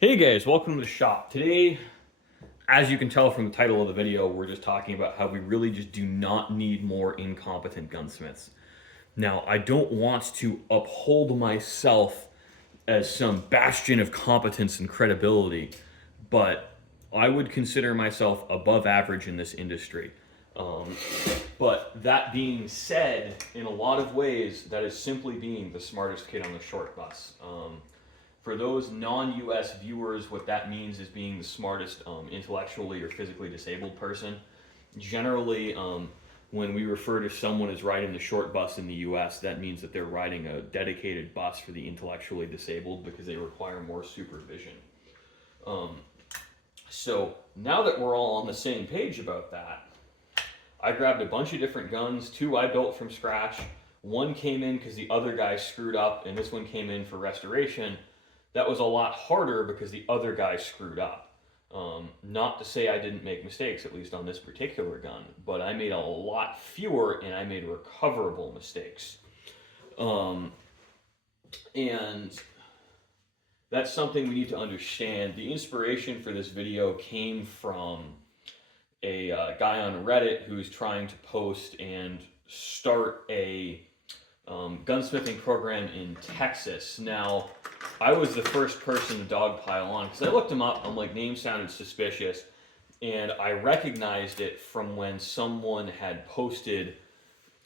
Hey guys, welcome to the shop. Today, as you can tell from the title of the video, we're just talking about how we really just do not need more incompetent gunsmiths. Now, I don't want to uphold myself as some bastion of competence and credibility, but I would consider myself above average in this industry. Um, but that being said, in a lot of ways, that is simply being the smartest kid on the short bus. For those non-US viewers, what that means is being the smartest intellectually or physically disabled person. Generally, when we refer to someone as riding the short bus in the US, that means that they're riding a dedicated bus for the intellectually disabled because they require more supervision. Um, so now that we're all on the same page about that, I grabbed a bunch of different guns. Two I built from scratch. One came in because the other guy screwed up, and this one came in for restoration. That was a lot harder because the other guy screwed up. Not to say I didn't make mistakes, at least on this particular gun, but I made a lot fewer and I made recoverable mistakes. Um, and that's something we need to understand. The inspiration for this video came from a guy on Reddit who's trying to post and start a gunsmithing program in Texas. Now, I was the first person to dogpile on because I looked him up. I'm like, name sounded suspicious, and I recognized it from when someone had posted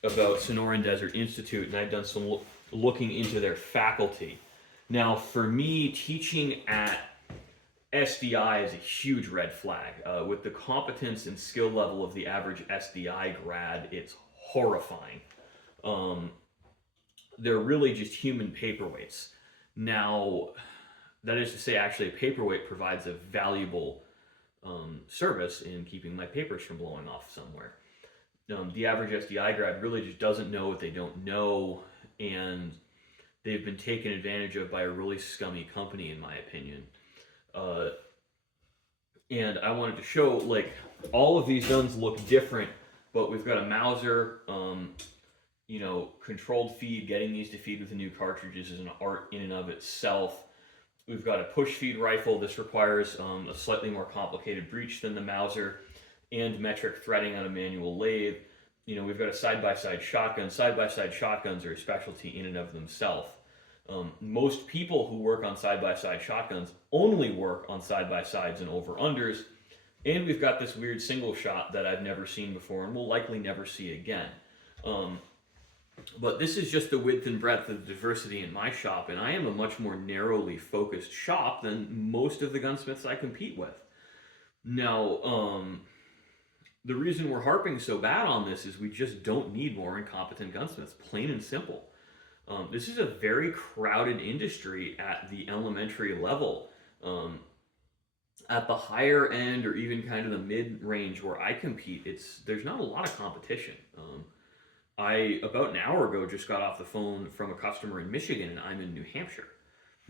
about Sonoran Desert Institute, and I'd done some looking into their faculty. Now, for me, teaching at SDI is a huge red flag. With the competence and skill level of the average SDI grad, it's horrifying. Um, they're really just human paperweights. Now, that is to say, actually, a paperweight provides a valuable service in keeping my papers from blowing off somewhere. The average SDI grad really just doesn't know what they don't know, and they've been taken advantage of by a really scummy company, in my opinion. Uh, and I wanted to show, like, all of these guns look different, but we've got a Mauser, controlled feed. Getting these to feed with the new cartridges is an art in and of itself. We've got a push feed rifle. This requires a slightly more complicated breech than the Mauser and metric threading on a manual lathe. We've got a side-by-side shotgun. Side-by-side shotguns are a specialty in and of themselves. Most people who work on side-by-side shotguns only work on side-by-sides and over-unders. And we've got this weird single shot that I've never seen before and will likely never see again. But this is just the width and breadth of the diversity in my shop, and I am a much more narrowly focused shop than most of the gunsmiths I compete with. Now, the reason we're harping so bad on this is we just don't need more incompetent gunsmiths, plain and simple. This is a very crowded industry at the elementary level. At the higher end or even kind of the mid-range where I compete, there's not a lot of competition. I, about an hour ago, just got off the phone from a customer in Michigan, and I'm in New Hampshire.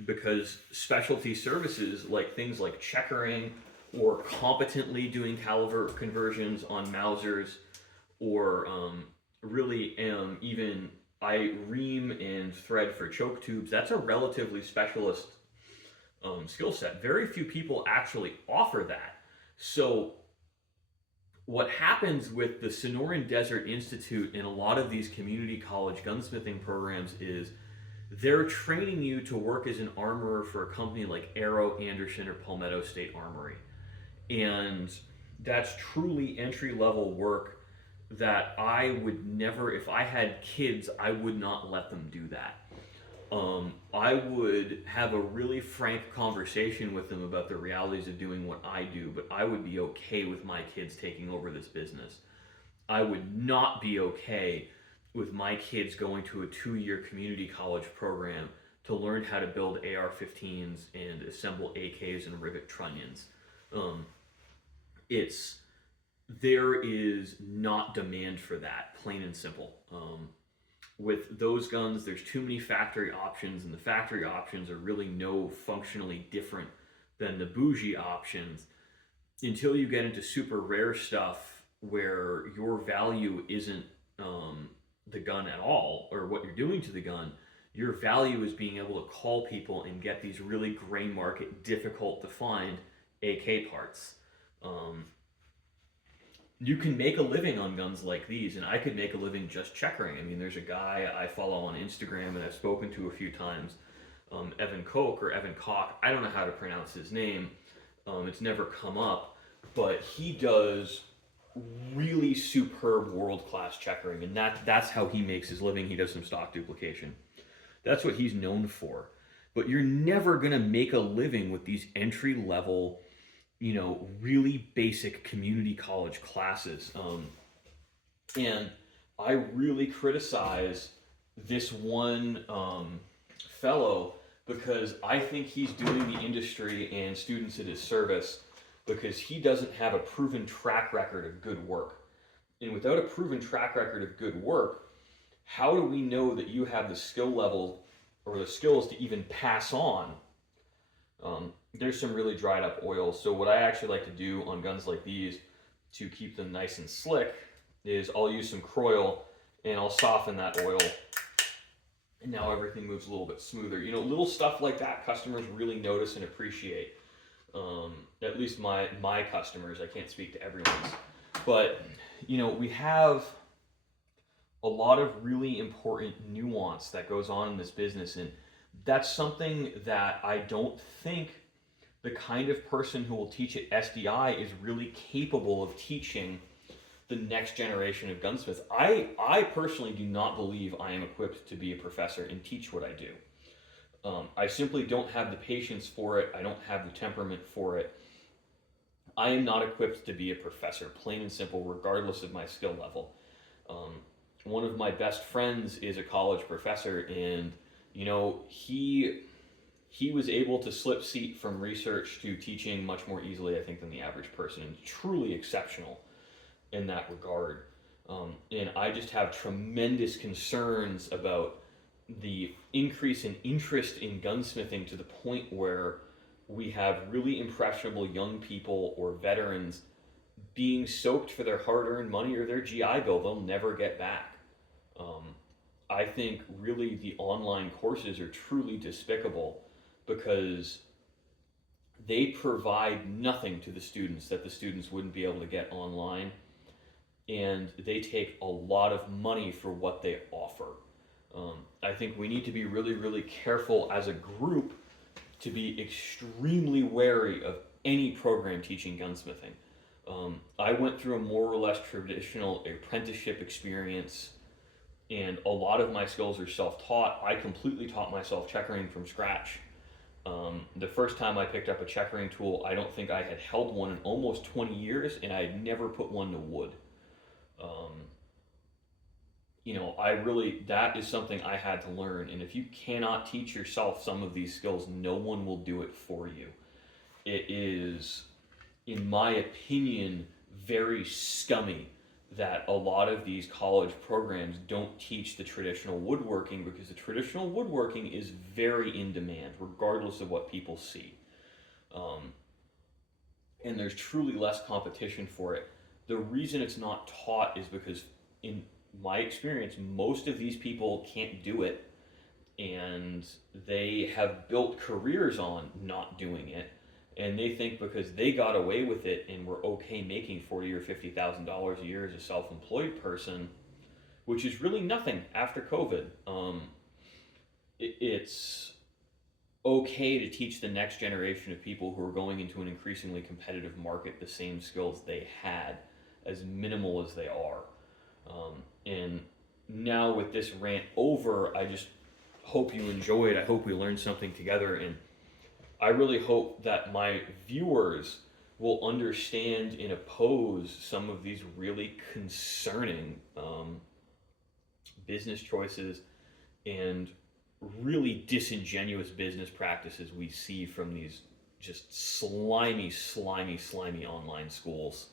Because specialty services, like things like checkering or competently doing caliber conversions on Mausers, or really even I ream and thread for choke tubes, that's a relatively specialist skill set. Very few people actually offer that. So what happens with the Sonoran Desert Institute and a lot of these community college gunsmithing programs is they're training you to work as an armorer for a company like Arrow, Anderson, or Palmetto State Armory. And that's truly entry level work that I would never, if I had kids, I would not let them do that. I would have a really frank conversation with them about the realities of doing what I do, but I would be okay with my kids taking over this business. I would not be okay with my kids going to a 2-year community college program to learn how to build AR-15s and assemble AKs and rivet trunnions. It's There is not demand for that, plain and simple. With those guns, there's too many factory options, and the factory options are really no functionally different than the bougie options until you get into super rare stuff where your value isn't the gun at all or what you're doing to the gun. Your value is being able to call people and get these really gray market, difficult to find AK parts. Um, you can make a living on guns like these, and I could make a living just checkering. I mean, there's a guy I follow on Instagram and I've spoken to a few times, Evan Koch or Evan Koch. I don't know how to pronounce his name. It's never come up, but he does really superb world class checkering, and that's how he makes his living. He does some stock duplication. That's what he's known for. But you're never gonna make a living with these entry level, really basic community college classes. And I really criticize this one fellow because I think he's doing the industry and students a disservice because he doesn't have a proven track record of good work. And without a proven track record of good work, how do we know that you have the skill level or the skills to even pass on? There's some really dried up oil. So what I actually like to do on guns like these to keep them nice and slick is I'll use some Croil and I'll soften that oil. And now everything moves a little bit smoother. Little stuff like that, customers really notice and appreciate. At least my customers. I can't speak to everyone's. But, we have a lot of really important nuance that goes on in this business. And that's something that I don't think the kind of person who will teach at SDI is really capable of teaching the next generation of gunsmiths. I personally do not believe I am equipped to be a professor and teach what I do. I simply don't have the patience for it. I don't have the temperament for it. I am not equipped to be a professor, plain and simple, regardless of my skill level. One of my best friends is a college professor, and he was able to slip seat from research to teaching much more easily, I think, than the average person, and truly exceptional in that regard. And I just have tremendous concerns about the increase in interest in gunsmithing to the point where we have really impressionable young people or veterans being soaked for their hard-earned money or their GI Bill they'll never get back. I think really the online courses are truly despicable because they provide nothing to the students that the students wouldn't be able to get online, and they take a lot of money for what they offer. I think we need to be really, really careful as a group to be extremely wary of any program teaching gunsmithing. I went through a more or less traditional apprenticeship experience, and a lot of my skills are self-taught. I completely taught myself checkering from scratch. The first time I picked up a checkering tool, I don't think I had held one in almost 20 years, and I had never put one to wood. That is something I had to learn. And if you cannot teach yourself some of these skills, no one will do it for you. It is, in my opinion, very scummy that a lot of these college programs don't teach the traditional woodworking because the traditional woodworking is very in demand, regardless of what people see. And there's truly less competition for it. The reason it's not taught is because, in my experience, most of these people can't do it, and they have built careers on not doing it, and they think because they got away with it and were okay making $40,000 or $50,000 a year as a self-employed person, which is really nothing after COVID. It's okay to teach the next generation of people who are going into an increasingly competitive market the same skills they had, as minimal as they are. And now with this rant over, I just hope you enjoyed. I hope we learned something together, and I really hope that my viewers will understand and oppose some of these really concerning business choices and really disingenuous business practices we see from these just slimy online schools.